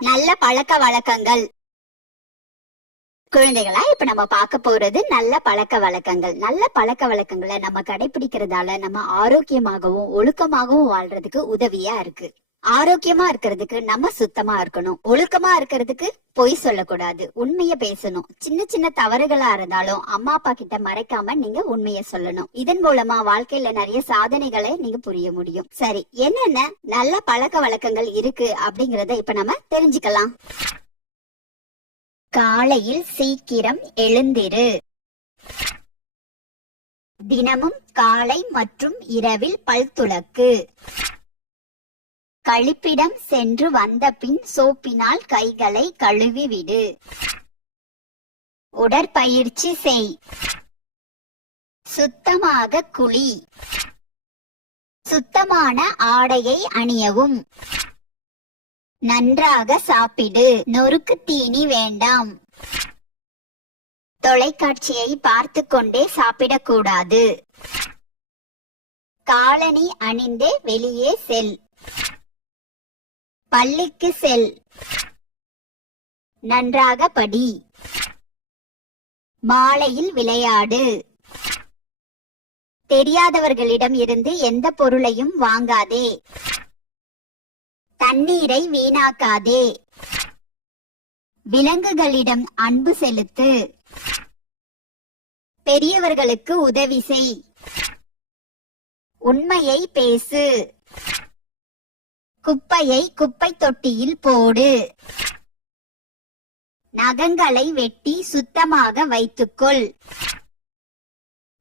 நல்ல பழக்க வழக்கங்கள். குழந்தைகளா, இப்ப நம்ம பார்க்க போறது நல்ல பழக்க வழக்கங்கள். நல்ல பழக்க வழக்கங்களை நம்ம கடைபிடிக்கிறதால நம்ம ஆரோக்கியமாகவும் ஒழுக்கமாகவும் வாழ்றதுக்கு உதவியா இருக்கு. ஆரோக்கியமா இருக்கிறதுக்கு நம்ம சுத்தமா இருக்கணும். ஒழுக்கமா இருக்கிறதுக்கு பொய் சொல்லக்கூடாது, உண்மைய பேசணும். சின்ன சின்ன தவறுகளா இருந்தாலும் அம்மா அப்பா கிட்ட மறைக்காம நீங்க உண்மைய சொல்லணும். இதன் மூலமா வாழ்க்கையில நிறைய சாதனைகளை நீங்க புரிய முடியும். சரி, என்னென்ன நல்ல பழக்க வழக்கங்கள் இருக்கு அப்படிங்கறத இப்ப நம்ம தெரிஞ்சுக்கலாம். காலையில் சீக்கிரம் எழுந்திரு. தினமும் காலை மற்றும் இரவில் பல் துலக்கு. கழிப்பிடம் சென்று வந்த பின் சோப்பினால் கைகளை கழுவிவிடு. உடற்பயிற்சி செய். சுத்தமாக குளி. சுத்தமான ஆடையை அணியவும். நன்றாக சாப்பிடு. நொறுக்கு தீனி வேண்டாம். தொலைக்காட்சியை பார்த்து கொண்டே சாப்பிடக்கூடாது. காலணி அணிந்தே வெளியே செல். பள்ளிக்கு செல். நன்றாக படி. மாலையில் விளையாடு. தெரியாதவர்களிடம் இருந்து எந்த பொருளையும் வாங்காதே. தண்ணீரை வீணாக்காதே. விலங்குகளிடம் அன்பு செலுத்து. பெரியவர்களுக்கு உதவி செய். உண்மையை பேசு. குப்பையை குப்பை தொட்டியில் போடு. நகங்களை வெட்டி சுத்தமாக வைத்துக்கொள்.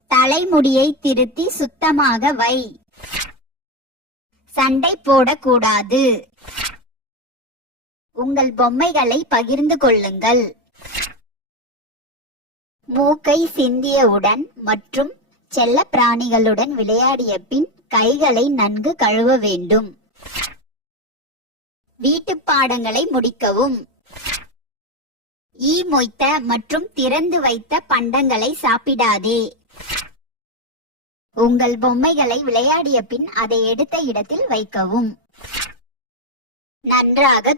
தலைமுடியை திருத்தி சுத்தமாக வை. சண்டை போடக்கூடாது. உங்கள் பொம்மைகளை பகிர்ந்து கொள்ளுங்கள். மூக்கை சிந்தியவுடன் மற்றும் செல்ல பிராணிகளுடன் விளையாடிய பின் கைகளை நன்கு கழுவ வேண்டும். வீட்டு பாடங்களை முடிக்கவும். ஈ மொய்த்த மற்றும் திறந்து வைத்த பண்டங்களை சாப்பிடாதே. உங்கள் பொம்மைகளை விளையாடிய பின் அதை எடுத்த இடத்தில் வைக்கவும். நன்றாக